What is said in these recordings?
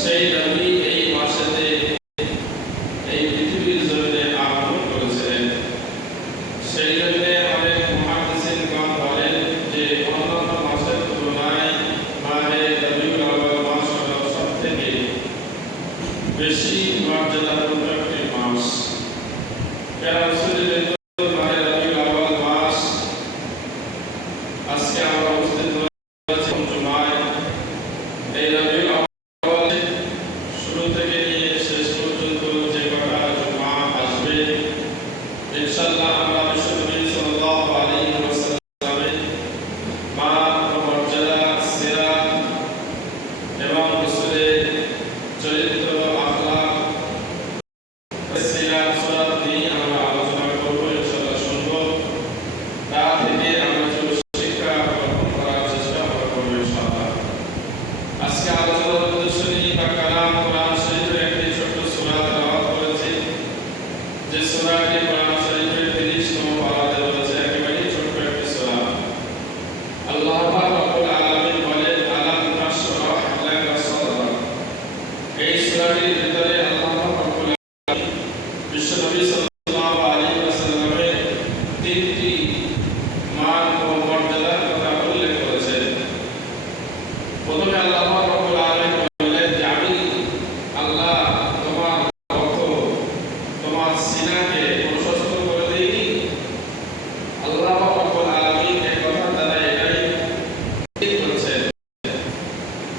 সেই নবী এই মাসেতে এই পৃথিবীর জমিনে আগমন করেছিলেন। সেই জন্য অনেক মুহাদ্দিসিনগণ বলেন যে অন্যান্য মাসের তুলনায় মাহে রবিউল আউয়াল মাস হলো সবথেকে বেশি মর্যাদাপূর্ণ একটি মাস। প্যারা রাসূলের মাহে রবিউল আউয়াল মাস আজকে আমরা উপস্থিত হয়েছি জুমায়। এই রবিউল আউয়াল শুরু থেকে নিয়ে শেষ পর্যন্ত যে কটা জুমা আসবে ইনশাআল্লাহ আমরা বিশ্বনবী সাল্লাল্লাহু আলাইহি ওয়াসাল্লামের মান ও মর্যাদা, সিরাত এবং রাসূলের চরিত্র, আখলাক, সিরাত সুরাত নিয়ে আমরা আলোচনা করব, ইনশাআল্লাহ শুনবো। তা থেকে আমরা কিছু শিক্ষা গ্রহণ করার চেষ্টা করব ইনশাআল্লাহ। আজকে আলোচনার উদ্দেশ্য নিয়ে বা কালাম কোরআন শরীফের একটি ছোট্ট সূরা তেলাওয়াত করেছি, যে সূরাটি কোরআন শরীফের 30তম পারাতে রয়েছে। একেবারে ছোট্ট একটি সূরা। আল্লাহ পাক রব্বুল আলামিন বলেন, আলাম নাশরাহ লাকা সাদরাক। এই সূরাটির ভিতরে আল্লাহ পাক রব্বুল আলামিন বিশ্বনবী সাল্লাল্লাহু আলাইহি ওয়াসাল্লামের 3টি মান ও মর্যাদার কথা উল্লেখ করেছেন। প্রথমে আল্লাহ পাক রব্বুল আলামিন বললেন যে আমি আল্লাহ তোমার বক্ষ, তোমার সিনাকে প্রশস্ত করে দেইনি। আল্লাহ পাক রব্বুল আলামিন এই কথা দ্বারা এটাই ঠিক করেছেন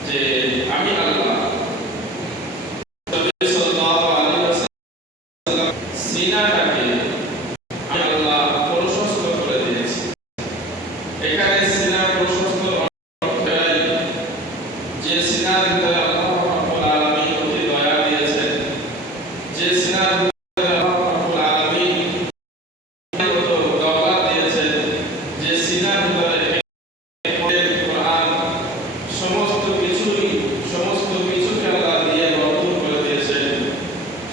যে আমি আল্লাহ নবী সাল্লাল্লাহু আলাইহি ওয়াসাল্লাম সিনাটাকে আমি আল্লাহ প্রশস্ত করে দিয়েছি। এখানে সিনা প্রশস্ত অর্থ যে সিনার ভিতরে আল্লাহ রাব্বুল আলামিন অতি দয়া দিয়েছেন, যে সিনার ভিতরে আল্লাহ রাব্বুল আলামিন কত দৌলত দিয়েছেন, যে সিনার ভিতরে কোরআন সমস্ত কিছুকে আল্লাহ দিয়ে ভরপুর করে দিয়েছেন,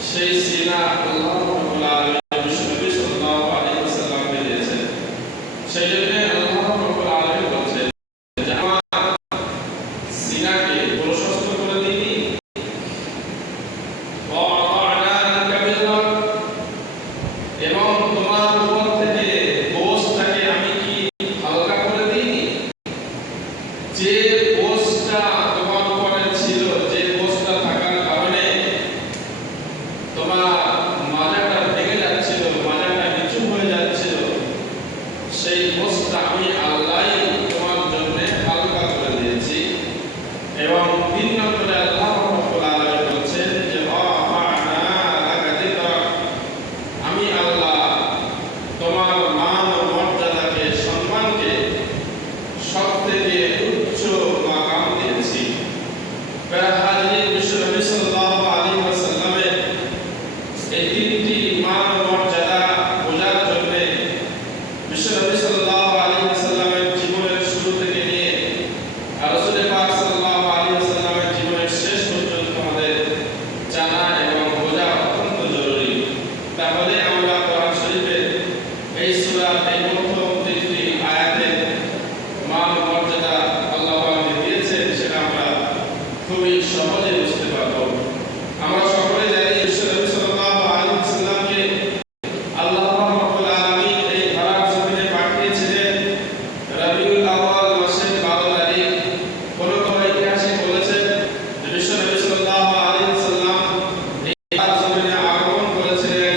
সেই সিনা আল্লাহ রাব্বুল আলামিন বিশ্বনবী সাল্লাল্লাহু আলাইহি ওয়াসাল্লামকে দিয়েছেন। সেই জন্য আল্লাহ রাব্বুল আলামিন বলেছেন যে আমার সিনাকে প্রশস্ত করে দিই, এবং তোমার উপর থেকে বোঝটাকে আমি কি হালকা করে দিইনি। যে বোঝটা তোমার উপরে ছিল, যে বোঝটা থাকার কারণে তোমার মাজাটা ভেঙে যাচ্ছিল, মাজাটা নিচু হয়ে যাচ্ছিল, সেই বোঝটা আমি আল্লাহই তোমার জন্য হালকা করে দিয়েছি। এবং 3 নম্বরে আল্লাহ রাব্বুল আলামিন বলেছেন যে রাফা'না লাকা যিকরাক। আমি আল্লাহ তোমার মান ও মর্যাদাকে, সম্মানকে সবথেকে উচ্চ মাকাম দিয়েছি। প্যারা হাজির বিশ্বনবী সাল্লাল্লাহু আলাইহি ওয়াসাল্লামের এই 3টি মান ও মর্যাদা বোঝার জন্য বিশ্বনবী সাল্লাল্লাহু আলাইহি ওয়াসাল্লামের জীবনের শুরু থেকে নিয়ে রাসূল পাক সাল্লাল্লাহু আলাইহি ওয়াসাল্লামের জীবনের শেষ পর্যন্ত আমাদের জানা এবং বোঝা অত্যন্ত জরুরি। তাহলে আমরা কোরআন শরীফের এই সূরার এই প্রথম 3টি আয়াতের মান ও মর্যাদা আল্লাহ আমাদের দিয়েছেন, সেটা আমরা খুবই সহজে বুঝতে পারব। আমরা সকলে জানি বিশ্বনবী সাল্লাল্লাহু আলাইহি ওয়াসাল্লামকে আল্লাহ পাক রব্বুল আলামিন এই ধরার জমিনে পাঠিয়েছিলেন রবিউল আউয়াল মাসের 12 তারিখ। কোন ঐতিহাসিক বলেছেন যে বিশ্বনবী সাল্লাল্লাহু আলাইহি ওয়াসাল্লাম এই ধরার জমিনে আগমন করেছিলেন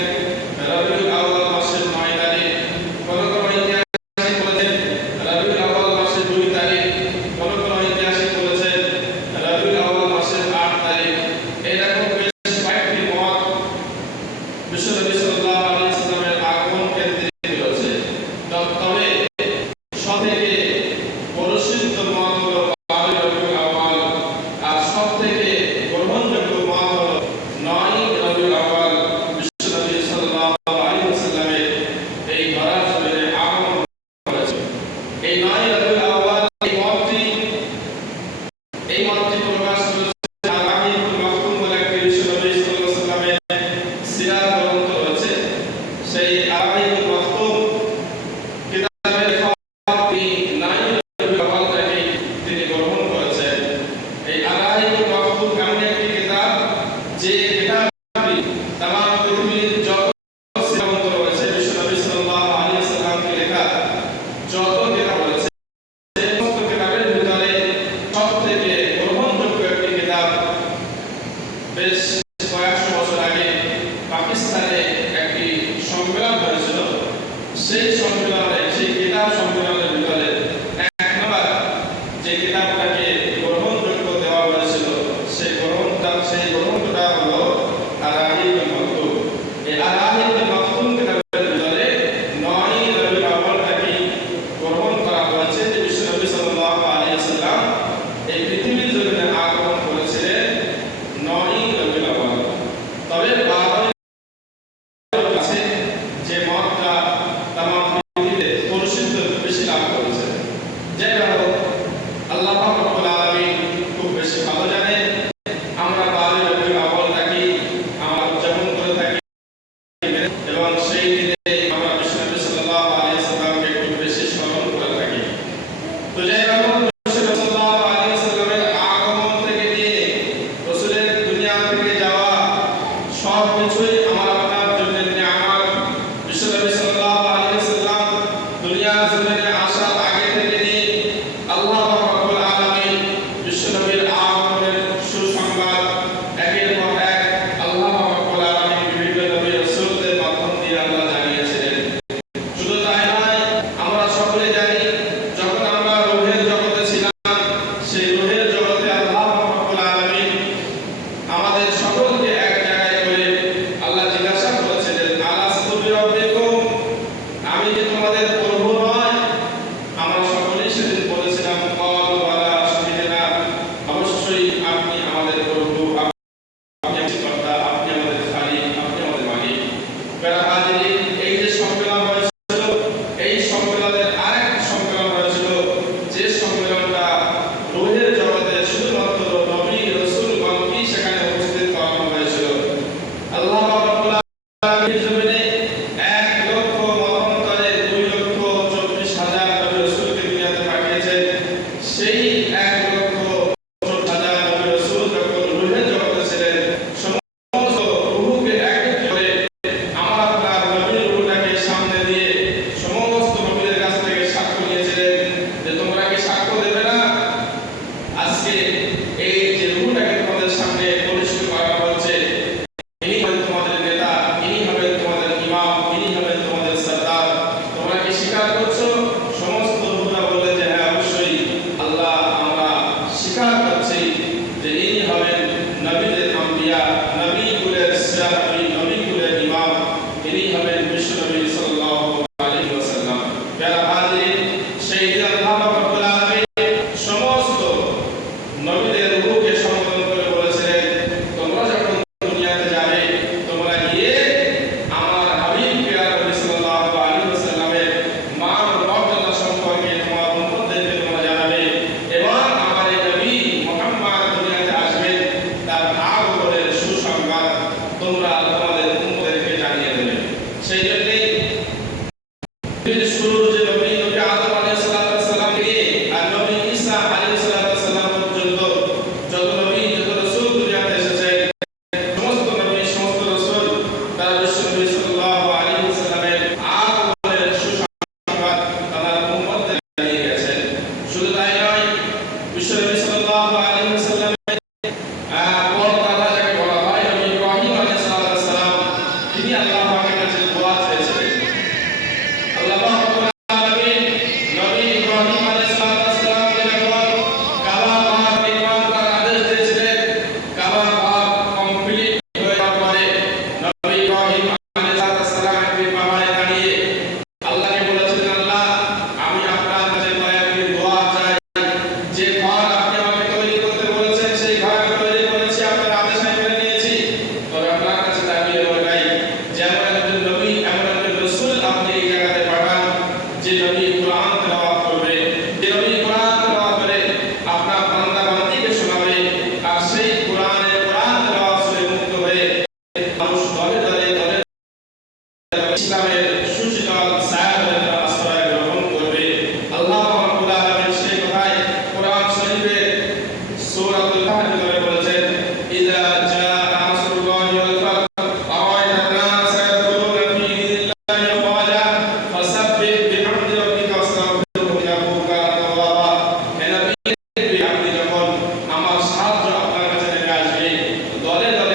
রবিউল আউয়াল মাসের 9 তারিখ। কোন ঐতিহাসিক বলেছেন রবিউল আউয়াল মাসের 2 তারিখ। কোন ঐতিহাসিক বলেছেন রবিউল আউয়াল মাসের 8 তারিখ। এরকম বেশ কয়েকটি মত বিশ্বনবী সাল্লাল্লাহু আলাইহি ওয়াসাল্লামের আগমন কেন্দ্রে রয়েছে। তবে সবথেকে প্রসিদ্ধ মত হলো 12 রবিউল আউয়াল, আর সবথেকে গ্রহণযোগ্য মত হলো 9 রবিউল আউয়াল বিশ্বনবী সাল্লাল্লাহু আলাইহি ওয়াসাল্লামের এই ধরার জমিনে আগমন করেছে। এই 9 রবিউল আউয়াল এই মতটি প্রকাশ করেছে আল-রাহিবুল মাকতুম বলে একটি বিশ্বনবী সাল্লাল্লাহু আলাইহি ওয়াসাল্লামের সিরাত গ্রন্থ রয়েছে। সেই আল-রাহিবুল মাকতুম কিতাবের ফাতি 9 রবিউল আউয়াল থেকে তিনি গ্রহণ করেছেন। এই আল-রাহিবুল মাকতুম এমন একটি বেশ কয়েকশো বছর আগে পাকিস্তানে একটি সম্মেলন হয়েছিল। সেই সম্মেলনে, সেই কিতাব সম্মেলনের ভিতরে এক নম্বর যে কিতাবটাকে গ্রহণযোগ্য দেওয়া হয়েছিল সেই গ্রন্থটা হলো আর-রাহিকুল মাকতুম। এই আর-রাহিকুল মাকতুম কিতাবের ভিতরে ৯ রবিউল আউয়ালটাকে গ্রহণ করা হয়েছে, যে বিশ্বনবী সাল্লাল্লাহু আলাইহি ওয়াসাল্লাম এই পৃথিবীর জমিনে আগমন করেছিলেন ৯ রবিউল আউয়াল। তবে ১২ আছে যে মতটা তামাম পৃথিবীতে প্রসিদ্ধ বেশি লাভ করেছে। যেটা হলো আল্লাহ পাক রব্বুল আলামিন খুব বেশি ভালো জানেন। আমরা ১২ রবিউল আউয়ালটাকে আমরা উদযাপন করে থাকি এবং সেই দিনে আমরা বিশ্বনবী সাল্লাল্লাহু আলাইহি ওয়াসাল্লামকে খুব বেশি স্মরণ করে থাকি। তো যাই হোক, বিশ্বনবী সাল্লাল্লাহু আলাইহি ওয়াসাল্লামের আগমন থেকে নিয়ে রাসূলের দুনিয়া থেকে যাওয়া সব কিছুই আমার আপনার জন্য নিয়ামত। বিশ্বনবী সাল্লাল্লাহু আলাইহি ওয়াসাল্লাম দুনিয়া জমিনে আসার আগে থেকে নিয়ে আল্লাহ রাব্বুল আলামিন বিশ্বনবীর আগমনের সুসংবাদ একের পর এক আল্লাহ রাব্বুল আলামিন বিভিন্ন নবী রাসূলদের মাধ্যম দিয়ে আল্লাহ জানিয়েছিলেন। শুধু তাই নয়, আমরা সকলে জানি যখন আমরা রূহের জগতে ছিলাম, সেই রূহের জগতে আল্লাহ রাব্বুল আলামিন আমাদের সকলকে এক জায়গায় করে আল্লাহ জিজ্ঞাসা করেছিলেন, আলাস্তু বিরাব্বিকুম, আমি কি তোমাদের প্রভু নয়? আমরা সকলেই সেদিন বলেছিলাম, ক্বালু বালা শাহিদনা, অবশ্যই আপনি আমাদের প্রভু, আপনি আমাদের কর্তা, আপনি আমাদের খালিক, আপনি আমাদের মালিক। প্রিয় হাজিরিন, এই যে সম্মেলন হয়েছিল, এই সম্মেলনের আরেকটি সম্মেলন হয়েছিল, যে সম্মেলনটা রূহের জগতে শুধুমাত্র নবী রাসূলগণকেই সেখানে উপস্থিত করানো হয়েছিল। আল্লাহ রাব্বুল আলামিন জমিনে ১,০০,০০০ মতান্তরে ২,২৪,০০০ নবী রাসূলকে দুনিয়াতে পাঠিয়েছেন। সেই ১,২৪,০০০ নবী রাসূল যখন রূহের জগতে ছিলেন, সমস্ত রূহকে এক করে আমার আপনার নবীর রূহটাকে সামনে দিয়ে সমস্ত নবীদের কাছ থেকে সাক্ষ্য নিয়েছিলেন যে তোমরা কি সাক্ষ্য দেবে না? আজকে এই যে রূহটাকে তোমাদের সামনে পরিষ্কার করা হচ্ছে, ইনি হবেন তোমাদের নেতা, ইনি হবেন তোমাদের ইমাম, ইনি হবেন তোমাদের সরদার। তোমরা কি স্বীকার করছো? সমস্ত রূহরা বললেন যে হ্যাঁ, অবশ্যই আল্লাহ, আমরা স্বীকার করছি যে ইনি হবেন নবীদের আম্বিয়া, নবী কুলের সেরা নবী, নবী কুলের ইমাম, ইনি হবেন বিশ্বনবী সাল্লাল্লাহু আলাইহি ওয়াসাল্লাম। প্রিয় হাজিরিন, সেই দিন আল্লাহ রাব্বুল আলামিন সমস্ত নবীদের রূহকে সম্বোধন করে বলেছিলেন, তোমরা যখন দুনিয়াতে যাবে, তোমরা গিয়ে আমার হাবিব পেয়ারা নবী সাল্লাল্লাহু আলাইহি ওয়াসাল্লামের মান মর্যাদা সম্পর্কে তোমার উম্মতদেরকে তোমরা জানাবে এবং আমার এই নবী মুহাম্মদ দুনিয়াতে আসবেন তার আগমনের সুসংবাদ তোমরা তোমাদের উম্মতদেরকে জানিয়ে দেবে। সেই জন্যই শুরুর যে নবী আদম আলাইহিস সালাম থেকে আর নবী ঈসা আলাইহিস সালাম পর্যন্ত যত নবী, যত রাসূল দুনিয়াতে এসেছেন, সমস্ত নবী, সমস্ত রাসূল তারা বিশ্বনবী সাল্লাল্লাহু আলাইহি ওয়াসাল্লামের আগমনের সুসংবাদ তার উম্মতদের জানিয়ে গেছেন। শুধু তাই নয়, বিশ্বনবী সাল্লাল্লাহু আলাইহি ওয়াসাল্লামের পরদাদা যাকে বলা হয়, নবী ইব্রাহিম আলাইহিস সালাম, তিনি আল্লাহ পাকের কাছে দোয়া চেয়েছিলেন। আল্লাহ রাব্বুল আলামিন নবী ইব্রাহিম আলাইহিস সালামকে যখন কাবা ঘর নির্মাণ করার আদেশ দিয়েছিলেন, কাবা ঘর কমপ্লিট হয়ে যাওয়ার পরে নবী ইব্রাহিম আলাইহিস সালাম একটি পাহাড়ে দাঁড়িয়ে আল্লাহকে বলেছিলেন, আল্লাহ, আমি আপনার কাছে কয়েকটি দোয়া চাই। যে ঘর আপনি আমাকে তৈরি করতে বলেছেন, সেই ঘর আমি তৈরি করেছি, আপনার আদেশ আমি মেনে নিয়েছি। তবে আপনার কাছে দাবি হলো এটাই, যেমন একজন নবী, এমন একজন রাসূল আপনি এই জায়গাতে পাঠান, যে নবী কোরআন তেলাওয়াত করবে, যে নবী কোরআন তেলাওয়াত করে আপনার বান্দা বান্দীকে শোনাবে, আর সেই কোরআন তেলাওয়াত শুনে মুক্ত হয়ে মানুষ দলে দলে ইসলামের সুশীতল ছায়াতলে আশ্রয় গ্রহণ করবে। আল্লাহ রাব্বুল আলামিন সেই কথাই কোরআন শরীফের সূরাতুল কাহফে বলেছেন, ইযা জাআ নাসরুল্লাহি ওয়াল ফাতহ আরাআইতা আন-নাসা ইয়াদখুলুনা ফী দীনিল্লাহি আফওয়াজা ফাসাব্বিহ বিহামদি রাব্বিকা ওয়াস্তাগফিরহু ইন্নাহু কানা তাওয়াবা। হে নবী, আপনি যখন আমার সাহায্য আপনার কাছে নেমে আসবে, দলে দলে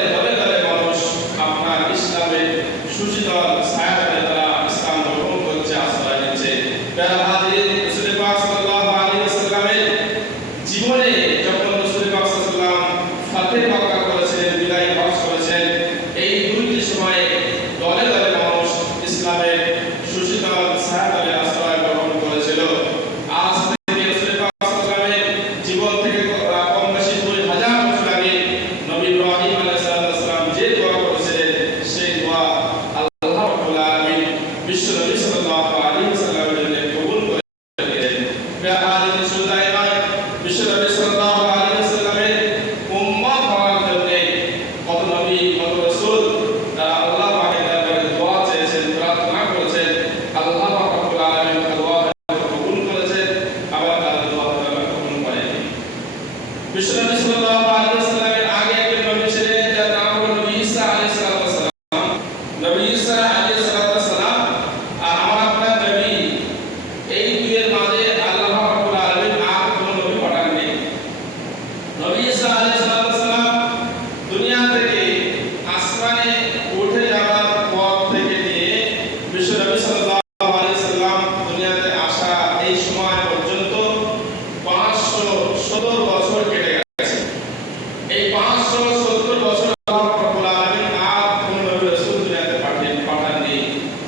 সাল্লাল্লাহু আলাইহি ওয়াসাল্লামের আগে একজন নবী ছিলেন যার নাম হলো নবী ঈসা আলাইহিস সালাম। নবী ঈসা আলাইহিস সালাম আর আমার আপনার নবী, এই দুইয়ের মাঝে আল্লাহ রাব্বুল আলামিন আর কোনো নবী পাঠাননি। নবী ঈসা আলাইহিস সালাম দুনিয়া থেকে আসমানে উঠে যাওয়ার পর থেকে নিয়ে বিশ্ব নবী সাল্লাল্লাহু আলাইহি ওয়াসাল্লাম দুনিয়াতে আসা এই সময় পর্যন্ত 570 বছর কেটে গেছে। এই 570 বছর আল্লাহ রাব্বুল আলামিন আর কোনো নবী রাসূল দুনিয়াতে পাঠাননি।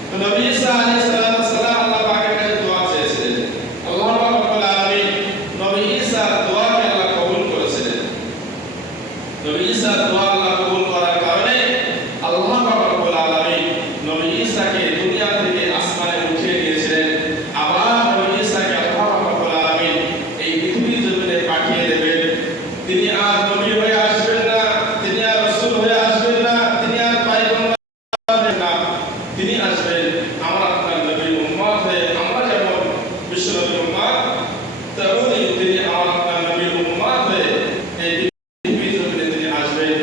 তো নবী ঈসা আলাইহিস সালাম আল্লাহ পাকের কাছে দোয়া চেয়েছিলেন। আল্লাহ রাব্বুল আলামিন নবী ঈসার দোয়াকে আল্লাহ কবুল করেছিলেন। নবী ঈসার দোয়া আল্লাহ কবুল করার কারণে আল্লাহ রাব্বুল আলামিন নবী ঈসাকে দুনিয়া থেকে আসমানে উঠিয়ে নিয়েছিলেন। আবার নবী ঈসাকে আল্লাহ রাব্বুল আলামিন এই পৃথিবীর জমিনে পাঠিয়ে দেবেন। তিনি আর নবী হয়ে আসবেন না, তিনি আর রাসূল হয়ে আসবেন না, তিনি আর পয়গম্বর হবেন না, তিনি আসবেন আমার আপনার নবীর উম্মত হয়ে। আমরা যেমন বিশ্ব নবীর উম্মত, তেমনি তিনি আমার আপনার নবীর উম্মত হয়ে এই পৃথিবীর জমিনে তিনি আসবেন।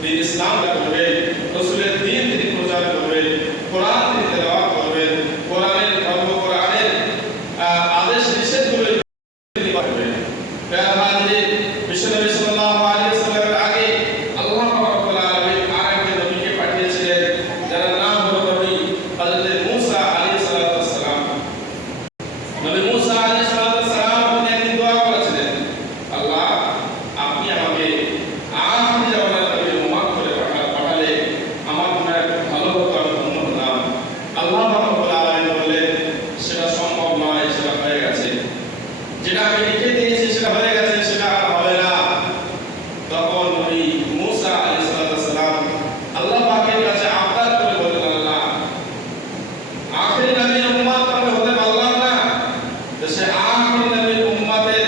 তিনি ইসলাম করবেন, রাসূলের দ্বীন তিনি প্রচার করবেন, কোরআন তিনি তেলাওয়াত করবেন, কোরআনের ধর্ম, কোরআনের আদেশ নিষেধগুলো তিনি পালবেন। বিশ্ব নবী সাল্লাল্লাহু আলাইহি ওয়াসাল্লামের আগে আল্লাহ রাব্বুল আলামিন আরেকজন নবীকে পাঠিয়েছিলেন যার নাম হলো নবী হযরত মূসা আলাইহিস সালাম। নবী মূসা আলাইহিস সালাম তিনি একদিন দোয়া করেছিলেন, আল্লাহ আপনি আমাকে আখির জামানার নবীর উম্মত করে পাঠালে আমার জন্য একটু ভালো হতো, আমি ধন্য হতাম। আল্লাহ রাব্বুল আলামিন বললেন সেটা সম্ভব নয়, সেটা হয়ে গেছে, যেটা আমি লিখে দিয়েছি সেটা হয়ে গেছে, সেটা আর হবে না। তখন নবী মূসা আলাইহিস সালাম আল্লাহ পাকের কাছে আবদার করে বললেন, আল্লাহ আখির নবীর উম্মত আমি হতে পারলাম না, তো সে আখির নবীর উম্মতের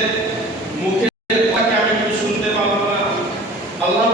মুখের কথা আমি একটু শুনতে পারলাম না। আল্লাহ